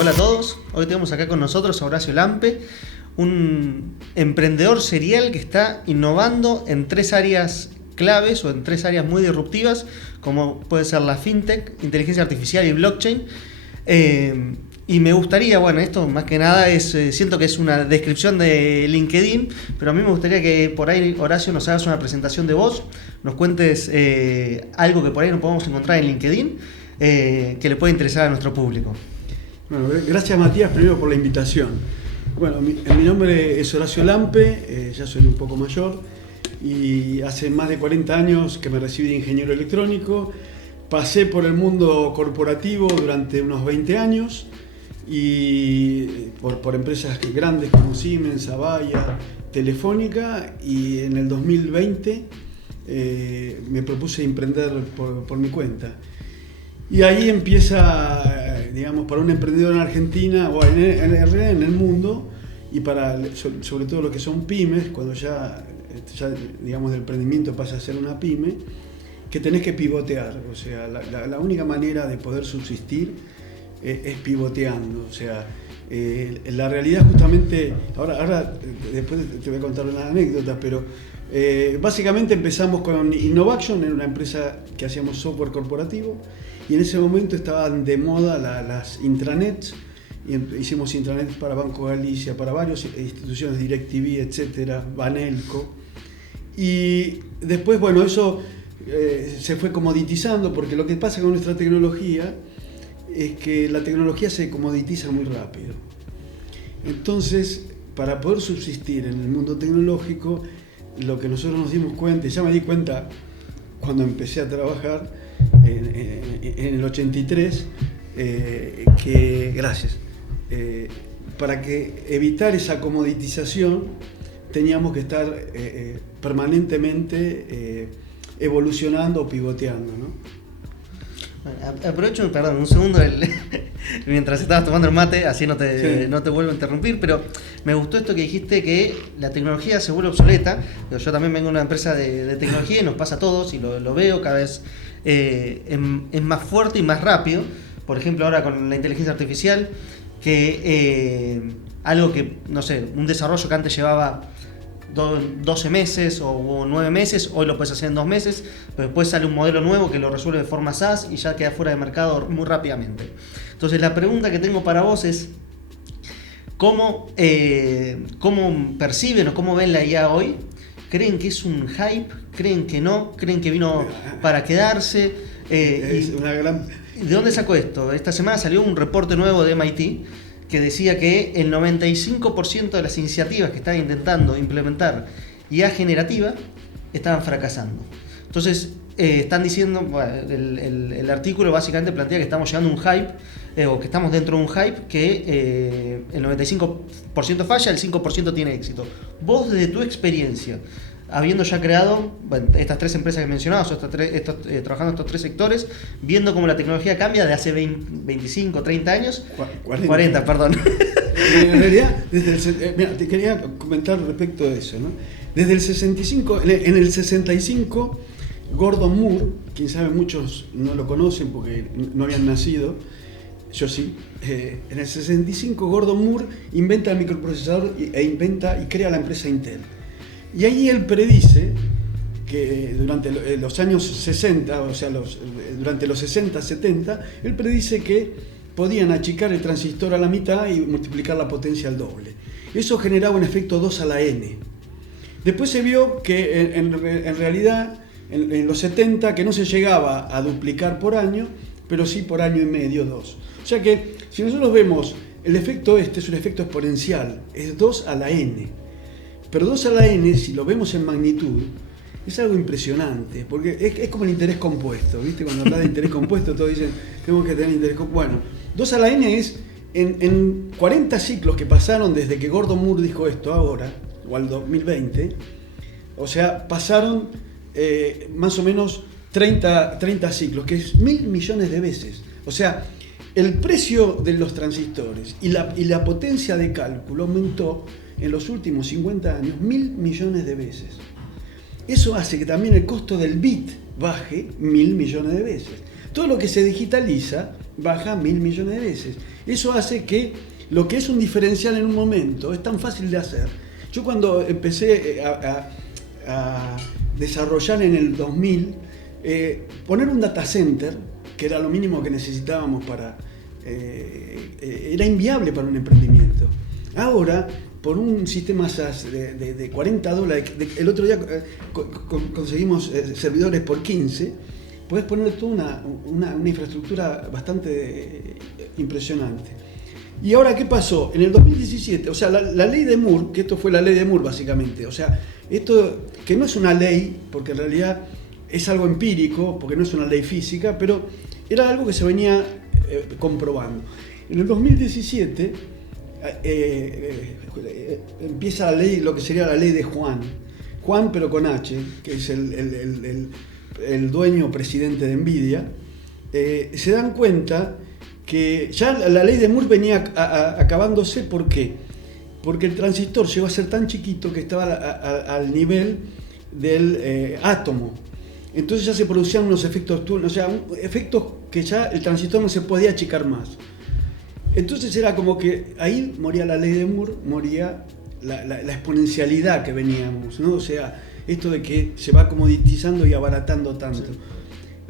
Hola a todos, hoy tenemos acá con nosotros a Horacio Lampe, un emprendedor serial que está innovando en tres áreas claves o en tres áreas muy disruptivas, como puede ser la fintech, inteligencia artificial y blockchain. Y me gustaría, bueno, esto más que nada siento que es una descripción de LinkedIn, pero a mí me gustaría que por ahí, Horacio, nos hagas una presentación de vos, nos cuentes algo que por ahí no podemos encontrar en LinkedIn, que le puede interesar a nuestro público. Bueno, gracias Matías primero por la invitación. Bueno, mi nombre es Horacio Lampe, ya soy un poco mayor y hace más de 40 años que me recibí de ingeniero electrónico. Pasé por el mundo corporativo durante unos 20 años y por empresas grandes como Siemens, Avaya, Telefónica, y en el 2020 me propuse emprender por mi cuenta. Y ahí empieza, digamos, para un emprendedor en Argentina o en el mundo, y para sobre todo lo que son pymes, cuando ya digamos el emprendimiento pasa a ser una pyme, que tenés que pivotear. O sea, la única manera de poder subsistir es pivoteando. O sea, la realidad justamente, ahora después te voy a contar una anécdota, pero básicamente empezamos con Innovaction, era una empresa que hacíamos software corporativo, y en ese momento estaban de moda las intranets, y hicimos intranets para Banco Galicia, para varias instituciones, DirecTV, etcétera, Banelco. Y después, bueno, eso se fue comoditizando, porque lo que pasa con nuestra tecnología es que la tecnología se comoditiza muy rápido. Entonces, para poder subsistir en el mundo tecnológico, lo que nosotros nos dimos cuenta, y ya me di cuenta cuando empecé a trabajar en el 83, para que evitar esa comoditización teníamos que estar permanentemente evolucionando o pivoteando, ¿no? Bueno, aprovecho, perdón, un segundo mientras estabas tomando el mate, así no te vuelvo a interrumpir, pero me gustó esto que dijiste, que la tecnología se vuelve obsoleta. Yo también vengo de una empresa de tecnología y nos pasa a todos, y lo veo cada vez es más fuerte y más rápido. Por ejemplo, ahora con la inteligencia artificial, que algo que, no sé, un desarrollo que antes llevaba 12 meses o 9 meses, hoy lo puedes hacer en 2 meses, pero después sale un modelo nuevo que lo resuelve de forma SaaS y ya queda fuera de mercado muy rápidamente. Entonces la pregunta que tengo para vos es ¿cómo perciben o cómo ven la IA hoy? ¿Creen que es un hype? ¿Creen que no? ¿Creen que vino para quedarse? Es una gran... ¿De dónde sacó esto? Esta semana salió un reporte nuevo de MIT que decía que el 95% de las iniciativas que están intentando implementar IA generativa estaban fracasando. Entonces, están diciendo, bueno, el artículo básicamente plantea que estamos llegando a un hype, o que estamos dentro de un hype, que el 95% falla, el 5% tiene éxito. Vos, desde tu experiencia, habiendo ya creado, bueno, estas tres empresas que mencionabas, trabajando en estos tres sectores, viendo cómo la tecnología cambia de hace 25, 30 años, 40, perdón. En realidad, mira, te quería comentar respecto de eso, ¿no? Desde el 65, en el 65, Gordon Moore, quien sabe muchos no lo conocen porque no habían nacido, yo sí, en el 65 Gordon Moore inventa el microprocesador y crea la empresa Intel. Y ahí él predice que durante los años 60, o sea, durante los 60, 70, él predice que podían achicar el transistor a la mitad y multiplicar la potencia al doble. Eso generaba un efecto 2 a la n. Después se vio que en realidad, en los 70, que no se llegaba a duplicar por año, pero sí por año y medio, 2. O sea que, si nosotros vemos, el efecto es un efecto exponencial, es 2 a la n. Pero 2 a la n, si lo vemos en magnitud, es algo impresionante, porque es como el interés compuesto, ¿viste? Cuando hablas de interés compuesto, todos dicen, tenemos que tener interés compuesto. Bueno, 2 a la n es, en 40 ciclos que pasaron desde que Gordon Moore dijo esto ahora, o al 2020, o sea, pasaron más o menos 30 ciclos, que es 1.000 millones de veces. O sea, el precio de los transistores y la potencia de cálculo aumentó en los últimos 50 años 1.000 millones de veces. Eso hace que también el costo del bit baje 1.000 millones de veces. Todo lo que se digitaliza baja 1.000 millones de veces. Eso hace que lo que es un diferencial en un momento es tan fácil de hacer. Yo cuando empecé a desarrollar en el 2000, poner un data center, que era lo mínimo que necesitábamos era inviable para un emprendimiento. Ahora, por un sistema SaaS de $40, el otro día conseguimos servidores por 15, puedes poner toda una infraestructura bastante impresionante. Y ahora, ¿qué pasó? En el 2017, o sea, la ley de Moore, que esto fue la ley de Moore básicamente, o sea, esto que no es una ley, porque en realidad es algo empírico, porque no es una ley física, pero era algo que se venía comprobando. En el 2017 empieza la ley, lo que sería la ley de Juan, pero con H, que es el dueño presidente de Nvidia. Se dan cuenta que ya la ley de Moore venía acabándose. ¿Por qué? Porque el transistor llegó a ser tan chiquito que estaba al nivel del átomo. Entonces ya se producían unos efectos Thun, o sea, efectos que ya el transistor no se podía achicar más. Entonces era como que ahí moría la ley de Moore, moría la exponencialidad que veníamos, ¿no? O sea, esto de que se va comoditizando y abaratando tanto. Sí.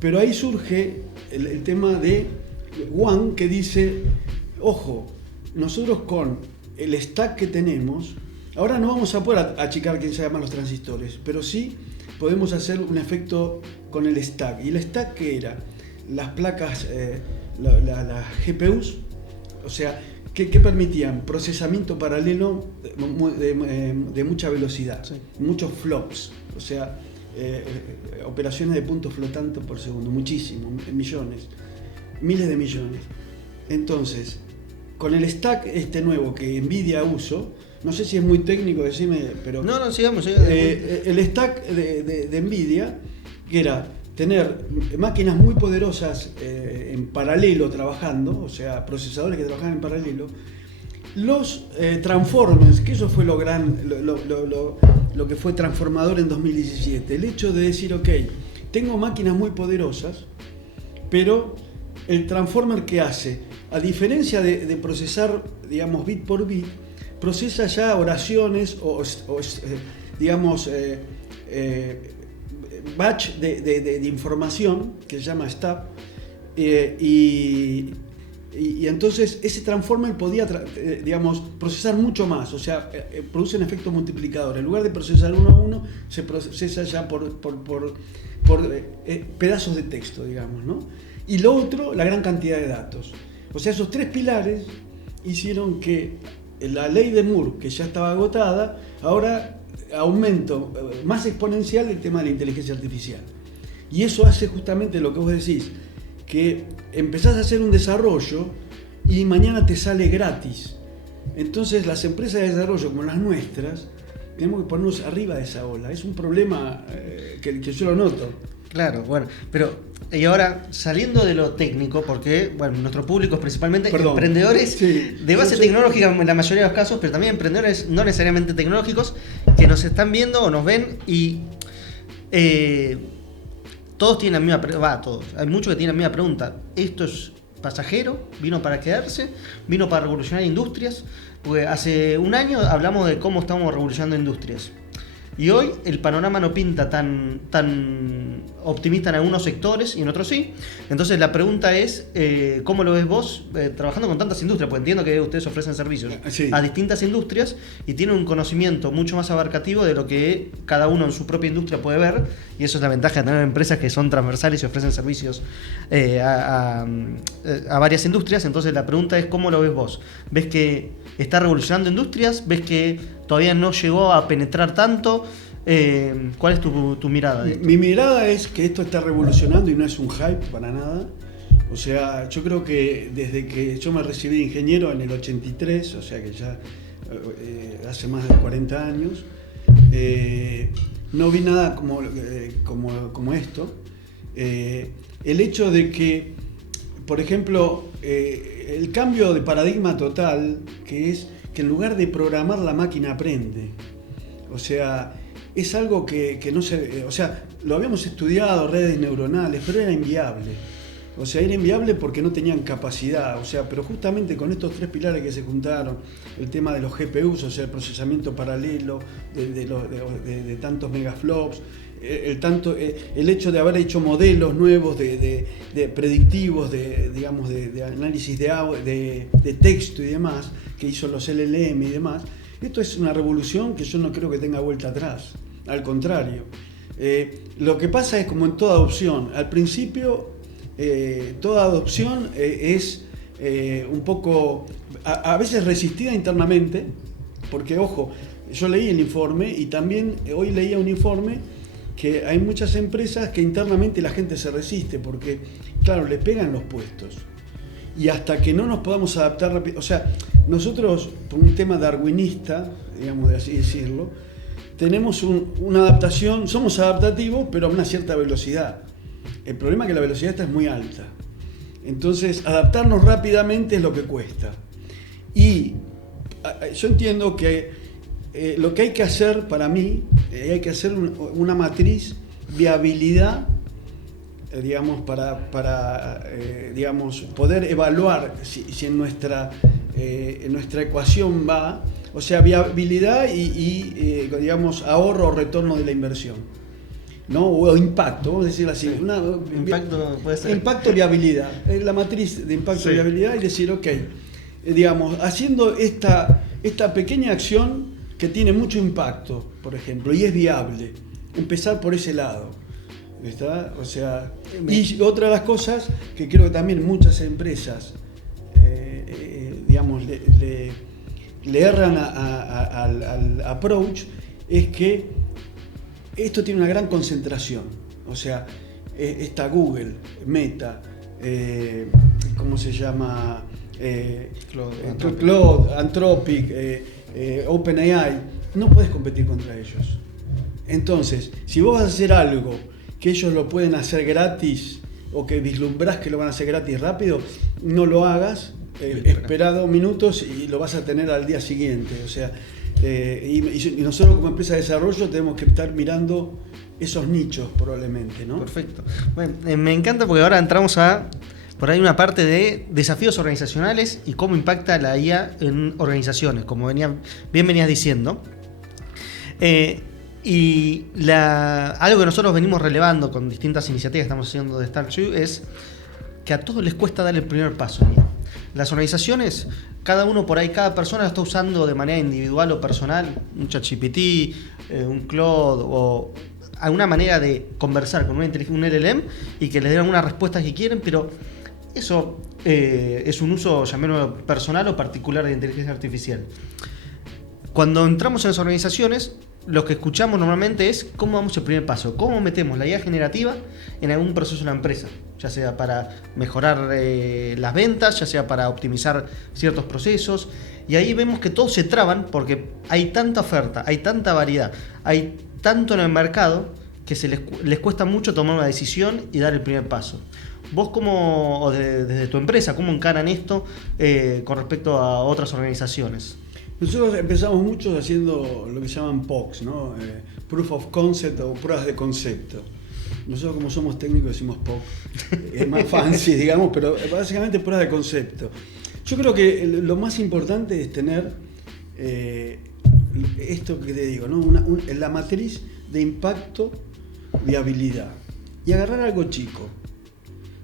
Pero ahí surge el tema de Wang, que dice, ojo, nosotros con el stack que tenemos, ahora no vamos a poder achicar quién se llaman los transistores, pero sí podemos hacer un efecto con el stack. ¿Y el stack qué era? Las placas, las GPUs, o sea, que permitían procesamiento paralelo de mucha velocidad, sí. Muchos flops, o sea, operaciones de puntos flotantes por segundo, muchísimo, millones, miles de millones. Entonces, con el stack nuevo que Nvidia uso, no sé si es muy técnico, decime, pero... No, sigamos. El stack de Nvidia, que era tener máquinas muy poderosas en paralelo trabajando, o sea, procesadores que trabajaban en paralelo, los transformers, que eso fue lo que fue transformador en 2017, el hecho de decir, ok, tengo máquinas muy poderosas, pero el transformer que hace, a diferencia de procesar, digamos, bit por bit, procesa ya oraciones digamos, batch de información, que se llama STAB, y entonces ese transformer podía, digamos, procesar mucho más, o sea, produce un efecto multiplicador. En lugar de procesar uno a uno, se procesa ya por pedazos de texto, digamos, ¿no? Y lo otro, la gran cantidad de datos. O sea, esos tres pilares hicieron que la ley de Moore, que ya estaba agotada, ahora aumento más exponencial del tema de la inteligencia artificial. Y eso hace justamente lo que vos decís, que empezás a hacer un desarrollo y mañana te sale gratis. Entonces las empresas de desarrollo como las nuestras tenemos que ponernos arriba de esa ola. Es un problema que yo lo noto. Claro, bueno, pero y ahora saliendo de lo técnico, porque bueno, nuestro público es principalmente emprendedores, sí, de base tecnológica en la mayoría de los casos, pero también emprendedores no necesariamente tecnológicos que nos están viendo o nos ven y todos tienen la misma pregunta, todos, hay muchos que tienen la misma pregunta. ¿Esto es pasajero? ¿Vino para quedarse? ¿Vino para revolucionar industrias? Porque hace un año hablamos de cómo estamos revolucionando industrias. Y hoy el panorama no pinta tan optimista en algunos sectores y en otros sí. Entonces la pregunta es, ¿cómo lo ves vos trabajando con tantas industrias? Porque entiendo que ustedes ofrecen servicios a distintas industrias y tienen un conocimiento mucho más abarcativo de lo que cada uno en su propia industria puede ver. Y eso es la ventaja de tener empresas que son transversales y ofrecen servicios a varias industrias. Entonces la pregunta es, ¿cómo lo ves vos? ¿Ves que está revolucionando industrias? ¿Ves que todavía no llegó a penetrar tanto? ¿Cuál es tu mirada de esto? Mi mirada es que esto está revolucionando y no es un hype para nada. O sea, yo creo que desde que yo me recibí de ingeniero en el 83, o sea que ya hace más de 40 años, no vi nada como esto. El hecho de que, por ejemplo, el cambio de paradigma total, que es que en lugar de programar la máquina aprende. O sea, es algo que no se... O sea, lo habíamos estudiado, redes neuronales, pero era inviable. O sea, era inviable porque no tenían capacidad. O sea, pero justamente con estos tres pilares que se juntaron, el tema de los GPUs, o sea, el procesamiento paralelo de tantos megaflops, el hecho de haber hecho modelos nuevos de predictivos, digamos, de análisis de texto y demás, que hizo los LLM y demás, esto es una revolución que yo no creo que tenga vuelta atrás. Al contrario. Lo que pasa es como en toda adopción. Al principio, toda adopción es un poco, a veces resistida internamente, porque, ojo, yo leí el informe y también hoy leía un informe que hay muchas empresas que internamente la gente se resiste, porque, claro, le pegan los puestos. Y hasta que no nos podamos adaptar rápido, o sea, nosotros, por un tema darwinista, digamos de así decirlo, tenemos una adaptación, somos adaptativos, pero a una cierta velocidad. El problema es que la velocidad esta es muy alta. Entonces, adaptarnos rápidamente es lo que cuesta. Y yo entiendo que lo que hay que hacer para mí, hay que hacer una matriz viabilidad, digamos, para digamos, poder evaluar si en nuestra ecuación va, o sea, viabilidad y digamos, ahorro o retorno de la inversión, ¿no? O impacto, vamos a decir así. Impacto puede ser. Impacto, viabilidad. La matriz de impacto, viabilidad, y decir, ok, digamos, haciendo esta pequeña acción que tiene mucho impacto, por ejemplo, y es viable, empezar por ese lado. ¿Está? O sea, y otra de las cosas que creo que también muchas empresas digamos, le erran al approach, es que esto tiene una gran concentración. O sea, está Google, Meta, ¿cómo se llama? Claude, Anthropic, OpenAI. No puedes competir contra ellos. Entonces, si vos vas a hacer algo que ellos lo pueden hacer gratis o que vislumbrás que lo van a hacer gratis rápido, no lo hagas, espera 2 minutos y lo vas a tener al día siguiente. O sea, y nosotros como empresa de desarrollo tenemos que estar mirando esos nichos probablemente, ¿no? Perfecto. Bueno, me encanta porque ahora entramos por ahí una parte de desafíos organizacionales y cómo impacta la IA en organizaciones, como bien venías diciendo. Y algo que nosotros venimos relevando con distintas iniciativas que estamos haciendo de Start2 es que a todos les cuesta dar el primer paso. Las organizaciones, cada persona lo está usando de manera individual o personal, un ChatGPT, un Claude o alguna manera de conversar con un LLM y que les den algunas respuestas que quieren, pero eso es un uso, llamémoslo personal o particular de inteligencia artificial. Cuando entramos en las organizaciones, lo que escuchamos normalmente es cómo damos el primer paso, cómo metemos la IA generativa en algún proceso de la empresa, ya sea para mejorar las ventas, ya sea para optimizar ciertos procesos, y ahí vemos que todos se traban porque hay tanta oferta, hay tanta variedad, hay tanto en el mercado que les cuesta mucho tomar una decisión y dar el primer paso. Vos desde tu empresa, ¿cómo encaran esto con respecto a otras organizaciones? Nosotros empezamos mucho haciendo lo que llaman POCs, ¿no? Proof of Concept o pruebas de concepto. Nosotros como somos técnicos decimos POC, es más fancy, digamos, pero básicamente pruebas de concepto. Yo creo que lo más importante es tener esto que te digo, ¿no? La matriz de impacto, viabilidad, y agarrar algo chico.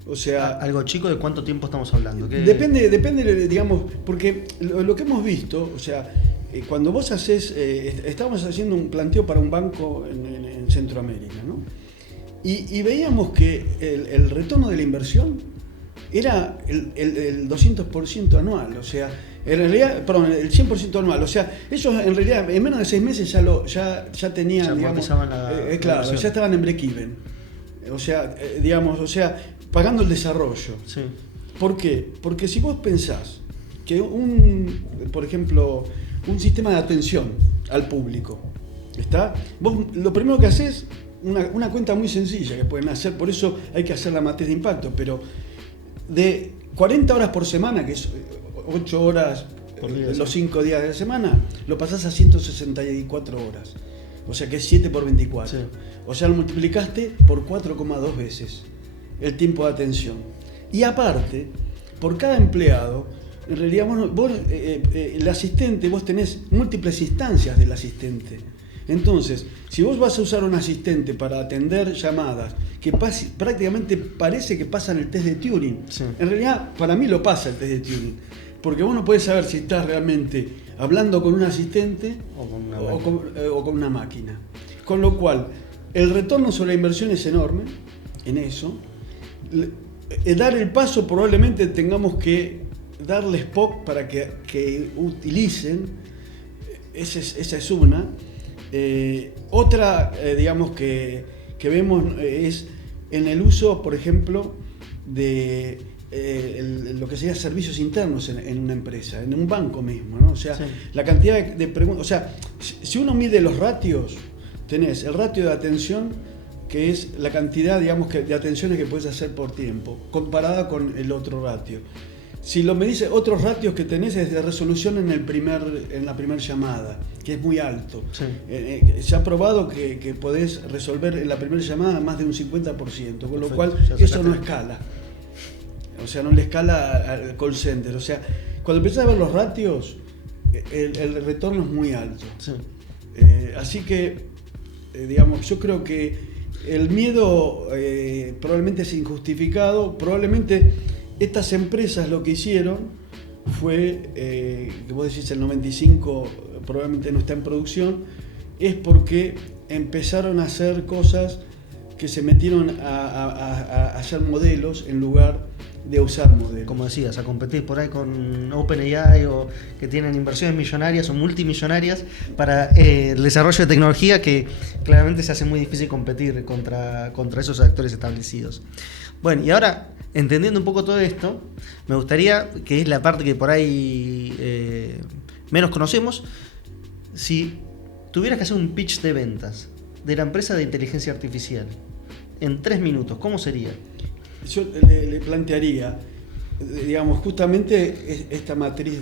O sea, algo chico, ¿de cuánto tiempo estamos hablando? Depende, digamos, porque lo que hemos visto, o sea, cuando vos haces, estábamos haciendo un planteo para un banco en Centroamérica, ¿no? Y veíamos que el retorno de la inversión era el 200% anual, o sea, en realidad, perdón, el 100% anual, o sea, ellos en realidad en menos de 6 meses ya tenían, ya digamos, claro, ya estaban en break-even, o sea, digamos, o sea, pagando el desarrollo. Sí. ¿Por qué? Porque si vos pensás que por ejemplo, un sistema de atención al público, ¿está? Vos lo primero que haces, una cuenta muy sencilla que pueden hacer, por eso hay que hacer la matriz de impacto, pero de 40 horas por semana, que es 8 horas por día, los 5 días de la semana, lo pasás a 164 horas. O sea que es 7 por 24. Sí. O sea, lo multiplicaste por 4,2 veces el tiempo de atención. Y aparte, por cada empleado, en realidad el asistente, vos tenés múltiples instancias del asistente. Entonces, si vos vas a usar un asistente para atender llamadas que prácticamente parece que pasan el test de Turing, sí. En realidad para mí lo pasa el test de Turing, porque vos no podés saber si estás realmente hablando con un asistente o con una máquina. Con lo cual, el retorno sobre la inversión es enorme en eso. Dar el paso probablemente tengamos que darle Spock para que utilicen, esa es una. Otra, digamos, que vemos es en el uso, por ejemplo, de lo que sería servicios internos en una empresa, en un banco mismo, ¿no? O sea, sí. La cantidad de preguntas, o sea, si uno mide los ratios, tenés el ratio de atención, que es la cantidad, digamos, de atenciones que puedes hacer por tiempo, comparada con el otro ratio. Si lo medís, otros ratios que tenés es de resolución en la primera llamada, que es muy alto. Sí. Se ha probado que podés resolver en la primera llamada más de un 50%, con lo cual eso no escala. O sea, no le escala al call center. O sea, cuando empezás a ver los ratios, el retorno es muy alto. Sí. Así que, digamos, yo creo que el miedo probablemente es injustificado, probablemente. Estas empresas lo que hicieron fue, que vos decís el 95 probablemente no está en producción, es porque empezaron a hacer cosas que se metieron a hacer modelos en lugar de usar modelos. Como decías, a competir por ahí con OpenAI o que tienen inversiones millonarias o multimillonarias para el desarrollo de tecnología que claramente se hace muy difícil competir contra esos actores establecidos. Bueno, y ahora, entendiendo un poco todo esto, me gustaría, que es la parte que por ahí menos conocemos, si tuvieras que hacer un pitch de ventas de la empresa de inteligencia artificial en 3 minutos, ¿cómo sería? Yo le plantearía, digamos, justamente esta matriz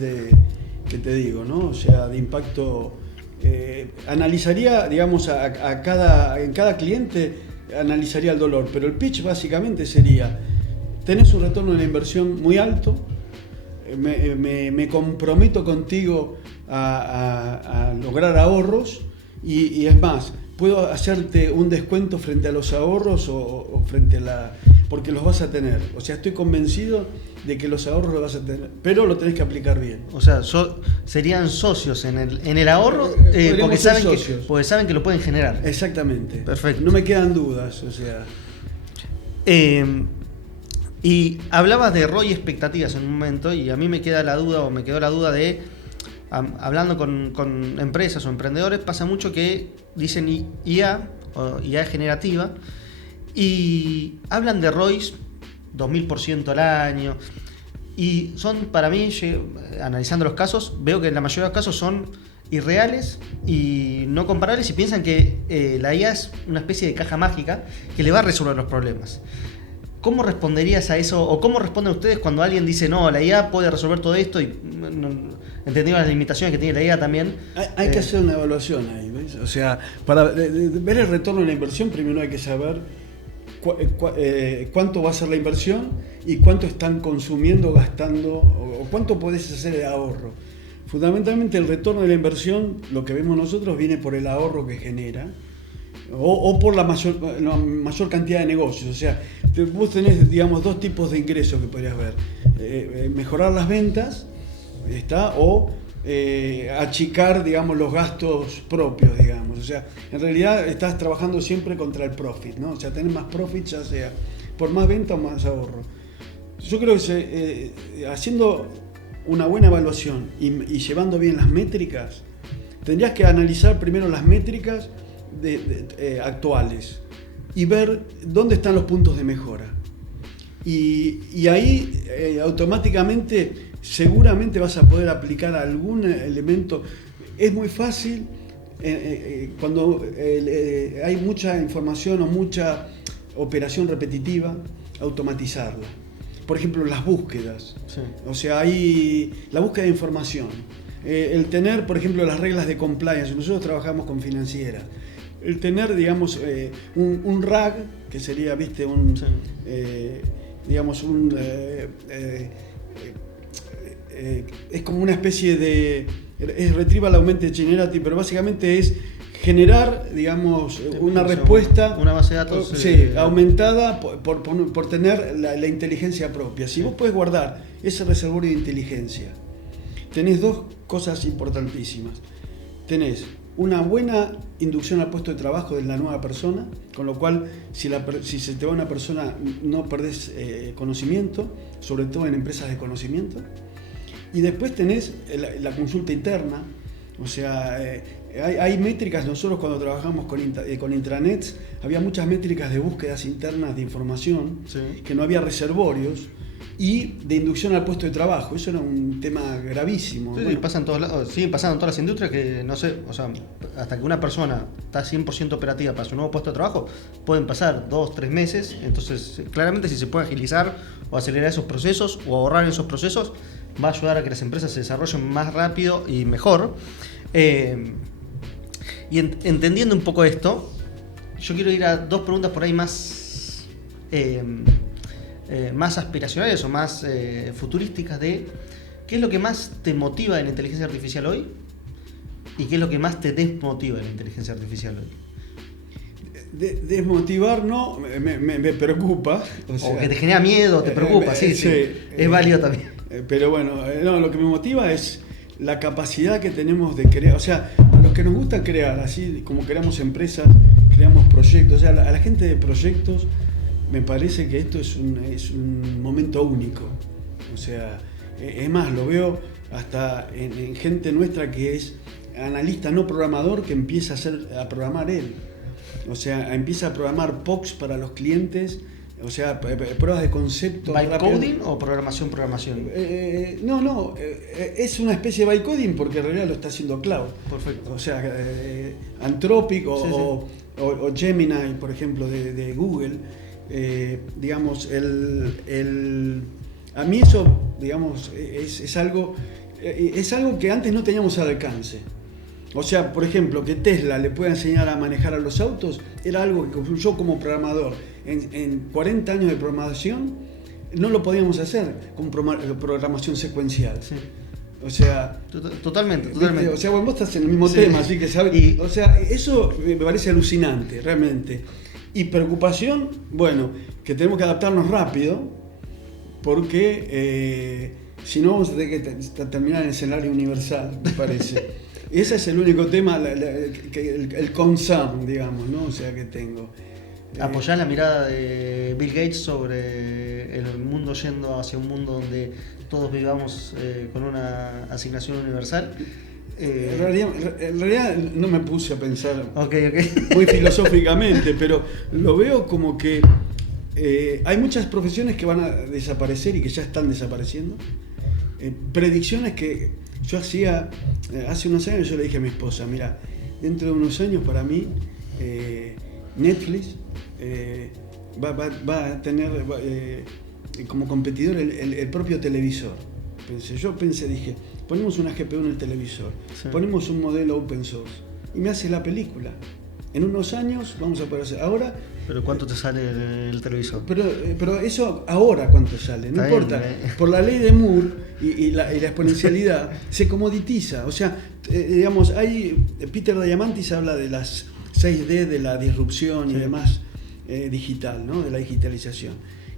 que te digo, ¿no? O sea, de impacto, analizaría, digamos, en cada cliente analizaría el dolor, pero el pitch básicamente sería: tenés un retorno de la inversión muy alto, me comprometo contigo a lograr ahorros y es más, puedo hacerte un descuento frente a los ahorros o frente a porque los vas a tener. O sea, estoy convencido de que los ahorros los vas a tener, pero lo tenés que aplicar bien. O sea, serían socios en el ahorro porque saben que lo pueden generar. Exactamente. Perfecto. No me quedan dudas, o sea. Y hablabas de ROI y expectativas en un momento, y a mí me quedó la duda de, hablando con empresas o emprendedores, pasa mucho que dicen IA o IA generativa y hablan de ROIs 2000% al año, y son, para mí, analizando los casos, veo que en la mayoría de los casos son irreales y no comparables, y piensan que la IA es una especie de caja mágica que le va a resolver los problemas. ¿Cómo responderías a eso? ¿O cómo responden ustedes cuando alguien dice, no, la IA puede resolver todo esto, y entendiendo las limitaciones que tiene la IA también? Hay que hacer una evaluación ahí, ¿ves? O sea, para ver el retorno de la inversión, primero hay que saber cuánto va a ser la inversión y cuánto están consumiendo, gastando, o cuánto podés hacer de ahorro. Fundamentalmente el retorno de la inversión, lo que vemos nosotros, viene por el ahorro que genera o por la mayor cantidad de negocios. O sea, vos tenés, digamos, 2 tipos de ingresos que podrías ver: mejorar las ventas, o achicar, digamos, los gastos propios, digamos. O sea, en realidad estás trabajando siempre contra el profit, ¿no? O sea, tener más profit, ya sea por más venta o más ahorro. Yo creo que haciendo una buena evaluación y llevando bien las métricas, tendrías que analizar primero las métricas actuales y ver dónde están los puntos de mejora. Y ahí automáticamente seguramente vas a poder aplicar algún elemento. Es muy fácil cuando hay mucha información o mucha operación repetitiva, automatizarla. Por ejemplo, las búsquedas. Sí. O sea, hay la búsqueda de información. El tener, por ejemplo, las reglas de compliance. Nosotros trabajamos con financieras. El tener, digamos, un RAG, que sería, viste, digamos, es como una especie de... Es Retrieval Augmented Generative, pero básicamente es generar, digamos, una respuesta, una base de datos aumentada por tener la inteligencia propia. Si vos podés guardar ese reservorio de inteligencia, tenés dos cosas importantísimas. Tenés una buena inducción al puesto de trabajo de la nueva persona, con lo cual si se te va una persona no perdés conocimiento, sobre todo en empresas de conocimiento. Y después tenés la consulta interna, o sea, hay métricas. Nosotros cuando trabajamos con intranets, había muchas métricas de búsquedas internas de información, que no había reservorios, y de inducción al puesto de trabajo. Eso era un tema gravísimo. Sí, pasa en todos lados, siguen pasando en todas las industrias que no sé, o sea, hasta que una persona está 100% operativa para su nuevo puesto de trabajo, pueden pasar 2-3 meses. Entonces, claramente, si se puede agilizar o acelerar esos procesos o ahorrar esos procesos, va a ayudar a que las empresas se desarrollen más rápido y mejor. Y entendiendo un poco esto, yo quiero ir a dos preguntas por ahí más aspiracionales o más futurísticas de qué es lo que más te motiva en la inteligencia artificial hoy y qué es lo que más te desmotiva en la inteligencia artificial hoy. Desmotivar no, me preocupa. O que te genera miedo, te preocupa, sí. Es válido también. Pero bueno, no, lo que me motiva es la capacidad que tenemos de crear. O sea, a los que nos gusta crear, así como creamos empresas, creamos proyectos. O sea, a la gente de proyectos, me parece que esto es un momento único. O sea, es más, lo veo hasta en gente nuestra que es analista no programador, que empieza a programar él. O sea, empieza a programar POCs para los clientes, o sea, pruebas de concepto. ¿Bytecoding o programación? No, es una especie de bytecoding porque en realidad lo está haciendo cloud. Perfecto. O sea, Anthropic o Gemini, por ejemplo, de Google. Digamos, a mí eso, digamos, es algo que antes no teníamos al alcance. O sea, por ejemplo, que Tesla le pueda enseñar a manejar a los autos, era algo que yo como programador, en 40 años de programación, no lo podíamos hacer con programación secuencial. Sí. O sea... Totalmente. O sea, vos estás en el mismo tema, así que sabes... O sea, eso me parece alucinante, realmente. Y preocupación, bueno, que tenemos que adaptarnos rápido, porque si no vamos a tener que terminar en el escenario universal, me parece. Ese es el único tema, el concern, digamos, ¿no? O sea, que tengo. ¿Apoyás la mirada de Bill Gates sobre el mundo yendo hacia un mundo donde todos vivamos con una asignación universal? En realidad no me puse a pensar okay. Muy filosóficamente, pero lo veo como que hay muchas profesiones que van a desaparecer y que ya están desapareciendo. Predicciones que yo hacía hace unos años. Yo le dije a mi esposa, mira, dentro de unos años para mí Netflix va a tener como competidor el propio televisor. Dije, ponemos una GPU en el televisor, ponemos un modelo open source y me hace la película. En unos años vamos a poder hacer. Ahora. ¿Pero cuánto te sale el televisor? Pero eso ahora cuánto sale, no importa. Por la ley de Moore y la exponencialidad se comoditiza. O sea, digamos, Peter Diamandis habla de las 6D, de la disrupción y demás digital, ¿no? De la digitalización.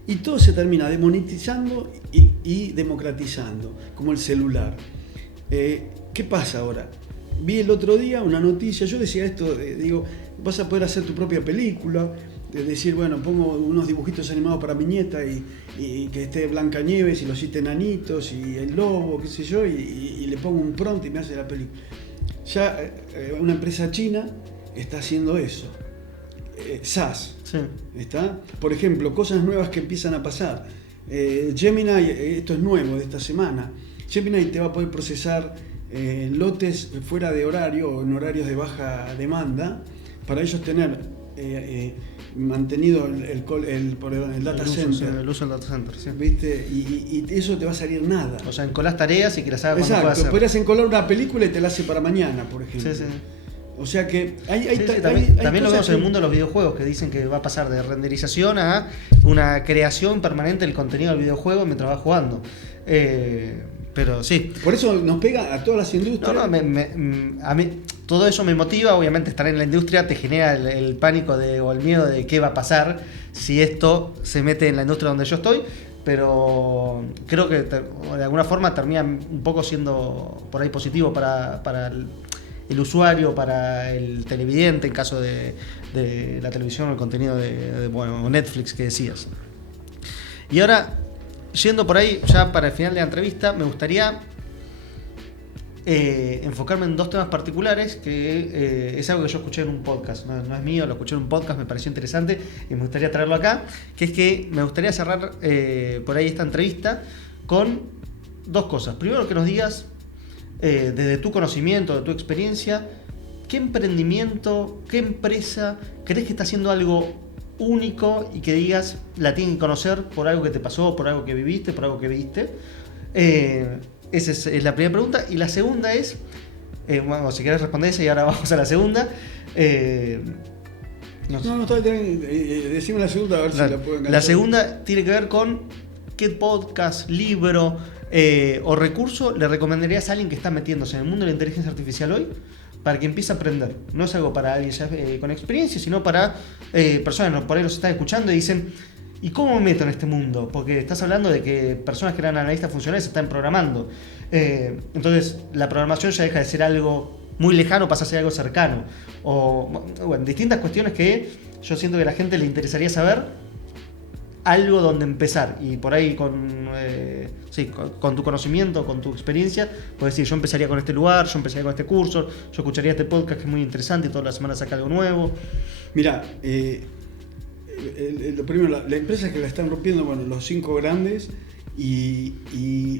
Y todo se termina demonetizando y democratizando, como el celular. ¿Qué pasa ahora? Vi el otro día una noticia, yo decía esto, digo, vas a poder hacer tu propia película, de decir, bueno, pongo unos dibujitos animados para mi nieta y que esté Blancanieves y los 7 enanitos y el lobo, qué sé yo, y le pongo un prompt y me hace la película. Ya una empresa china está haciendo eso. SaaS, ¿está? Por ejemplo, cosas nuevas que empiezan a pasar. Gemini, esto es nuevo de esta semana, Gemini te va a poder procesar lotes fuera de horario o en horarios de baja demanda, para ellos tener mantenido el data center. El uso del data center, sí. ¿Viste? Y eso te va a salir nada. O sea, encolás tareas y que las hagas cuando puedas hacer. Podrías encolar una película y te la hace para mañana, por ejemplo. Sí. O sea que hay también lo vemos en el mundo de los videojuegos, que dicen que va a pasar de renderización a una creación permanente del contenido del videojuego mientras vas jugando. Pero sí. Por eso nos pega a todas las industrias. A mí todo eso me motiva. Obviamente estar en la industria te genera el pánico o el miedo de qué va a pasar si esto se mete en la industria donde yo estoy. Pero creo que de alguna forma termina un poco siendo por ahí positivo para el usuario, para el televidente, en caso de la televisión o el contenido o Netflix que decías. Y ahora, yendo por ahí, ya para el final de la entrevista, me gustaría enfocarme en dos temas particulares, que es algo que yo escuché en un podcast, no es mío, lo escuché en un podcast, me pareció interesante y me gustaría traerlo acá, que es que me gustaría cerrar por ahí esta entrevista con dos cosas. Primero, que nos digas, desde tu conocimiento, de tu experiencia, ¿qué emprendimiento, qué empresa crees que está haciendo algo único y que digas la tienen que conocer por algo que te pasó, por algo que viviste, por algo que viste? Esa es la primera pregunta. Y la segunda es, bueno, si querés responder esa y ahora vamos a la segunda. Está bien. Decime la segunda a ver si la puedo enganchar. La segunda tiene que ver con qué podcast, libro o recurso le recomendarías a alguien que está metiéndose en el mundo de la inteligencia artificial hoy para que empiece a aprender. No es algo para alguien ya con experiencia, sino para personas que por ahí los están escuchando y dicen, ¿y cómo me meto en este mundo? Porque estás hablando de que personas que eran analistas funcionales se están programando. Entonces, la programación ya deja de ser algo muy lejano, pasa a ser algo cercano. O, bueno, distintas cuestiones que yo siento que a la gente le interesaría saber algo donde empezar. Y por ahí con tu conocimiento, con tu experiencia, puedes decir, yo empezaría con este lugar, yo empezaría con este curso, yo escucharía este podcast que es muy interesante y todas las semanas saca algo nuevo. Mira, lo primero, la empresa que la están rompiendo, bueno, los 5 grandes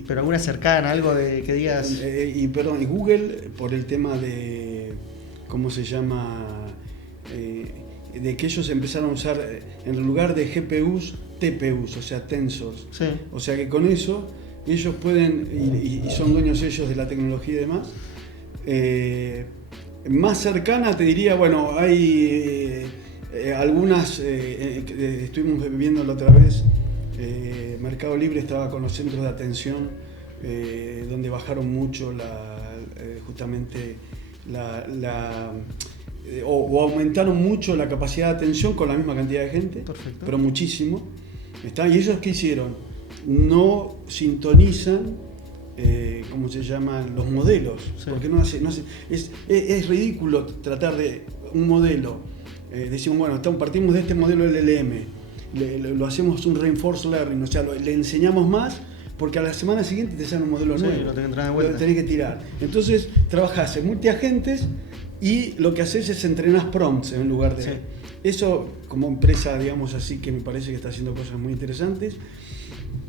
pero alguna cercana, algo de que digas. Y Google, por el tema de, ¿cómo se llama? De que ellos empezaron a usar en lugar de GPUs, TPUs, o sea, tensors. Sí. O sea que con eso ellos pueden, y son dueños ellos de la tecnología y demás. Más cercana te diría, bueno, hay algunas, estuvimos viendo la otra vez, Mercado Libre estaba con los centros de atención, donde bajaron mucho justamente o aumentaron mucho la capacidad de atención con la misma cantidad de gente. Perfecto. Pero muchísimo. ¿Y ellos qué hicieron? No sintonizan, ¿cómo se llaman? Los modelos. Sí. Porque es ridículo tratar de un modelo. Decimos, bueno, partimos de este modelo LLM, lo hacemos un reinforced learning, o sea, le enseñamos más, porque a la semana siguiente te sale un modelo nuevo. Lo tenés que entrar de vuelta. Lo tenés que tirar. Entonces, trabajás en multiagentes y lo que haces es entrenar prompts en lugar de... Sí. Eso, como empresa, digamos así, que me parece que está haciendo cosas muy interesantes.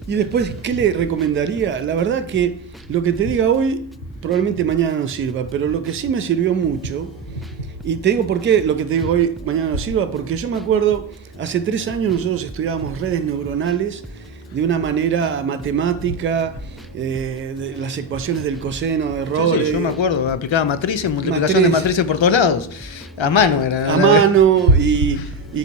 Y después, ¿qué le recomendaría? La verdad que lo que te diga hoy, probablemente mañana no sirva, pero lo que sí me sirvió mucho, y te digo por qué lo que te digo hoy mañana no sirva, porque yo me acuerdo, hace 3 años nosotros estudiábamos redes neuronales de una manera matemática, de las ecuaciones del coseno, de errores. Sí, yo me acuerdo, aplicaba matrices, multiplicación de matrices por todos lados. A mano era. A mano, y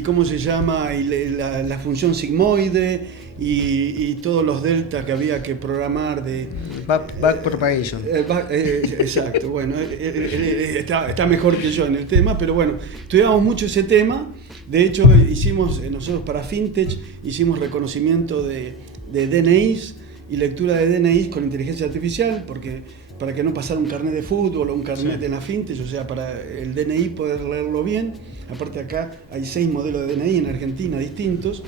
¿cómo se llama? Y la función sigmoide, y todos los deltas que había que programar de... Backpropagation. Exacto, bueno, está mejor que yo en el tema, pero bueno, estudiamos mucho ese tema. De hecho, hicimos, nosotros para FinTech, hicimos reconocimiento de DNIs y lectura de DNIs con inteligencia artificial, porque para que no pasara un carnet de fútbol o un carnet en la FinTech, o sea, para el DNI poder leerlo bien. Aparte acá hay 6 modelos de DNI en Argentina distintos,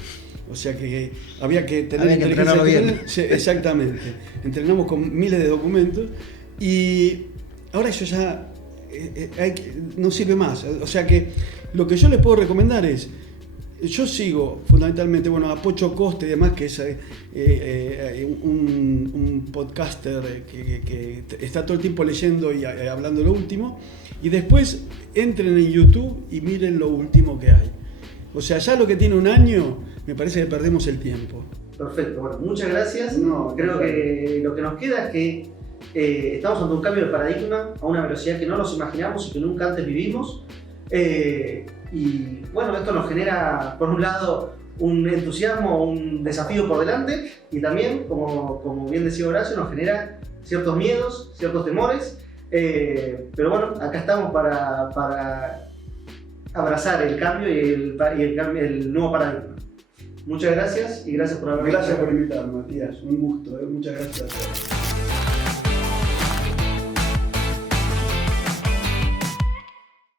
o sea que había que tener inteligencia artificial. Sí, exactamente. Entrenamos con miles de documentos y ahora eso ya no sirve más. O sea que lo que yo les puedo recomendar es, yo sigo fundamentalmente, a Pocho Costa y demás, que es un podcaster que está todo el tiempo leyendo y hablando lo último, y después entren en YouTube y miren lo último que hay. O sea, ya lo que tiene un año, me parece que perdemos el tiempo. Perfecto, bueno, muchas gracias. Creo que lo que nos queda es que estamos ante un cambio de paradigma a una velocidad que no nos imaginamos y que nunca antes vivimos. Y bueno, esto nos genera, por un lado, un entusiasmo, un desafío por delante, y también, como bien decía Horacio, nos genera ciertos miedos, ciertos temores, pero bueno, acá estamos para abrazar el cambio y el nuevo paradigma. Muchas gracias y gracias por haberme Gracias por invitarme, Matías, un gusto, muchas gracias a todos.